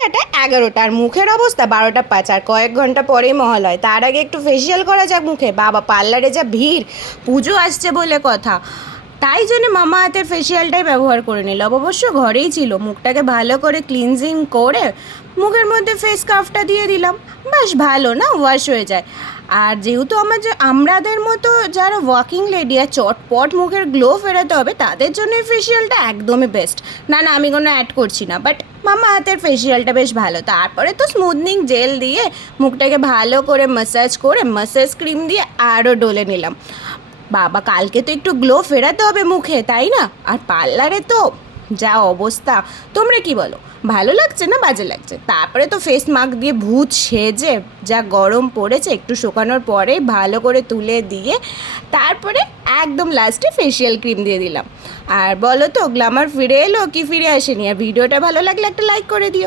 এটা 11টা আর মুখের অবস্থা 12টা 5 আর কয়েক ঘন্টা পরেই মহালয়। তার আগে একটু ফেসিয়াল করা যাক মুখে। বাবা পার্লারে যা ভিড়, পুজো আসছে বলে কথা। তাই জন্য মামা হাতের ফেসিয়ালটাই ব্যবহার করে নিলাম। অবশ্য ঘরেই ছিল। মুখটাকে ভালো করে ক্লিনজিং করে মুখের মধ্যে ফেস স্কার্ফটা দিয়ে দিলাম। বেশ ভালো না, ওয়াশ হয়ে যায়। আর যেহেতু আমাদের মতো যারা ওয়ার্কিং লেডি আর চটপট মুখের গ্লো ফেরাতে হবে, তাদের জন্য এই ফেসিয়ালটা একদমই বেস্ট। না না, আমি কোনো অ্যাড করছি না, বাট মামা হাতের ফেসিয়ালটা বেশ ভালো। তারপরে তো স্মুথনিং জেল দিয়ে মুখটাকে ভালো করে ম্যাসাজ করে ম্যাসাজ ক্রিম দিয়ে আরও ডলে নিলাম। বাবা কালকে তো একটু গ্লো ফেরাতে হবে মুখে, তাই না? আর পার্লারে তো যা অবস্থা, তোমরা কি বলো, ভালো লাগছে না বাজে লাগছে? তারপরে তো ফেস মাস্ক দিয়ে ভূত সেজে, যা গরম পড়েছে, একটু শুকানোর পরে ভালো করে তুলে দিয়ে তারপরে একদম লাস্টে ফেসিয়াল ক্রিম দিয়ে দিলাম। আর বলো তো, গ্ল্যামার ফিরে এলো কি ফিরে আসেনি? আর ভিডিওটা ভালো লাগলে একটা লাইক করে দিও।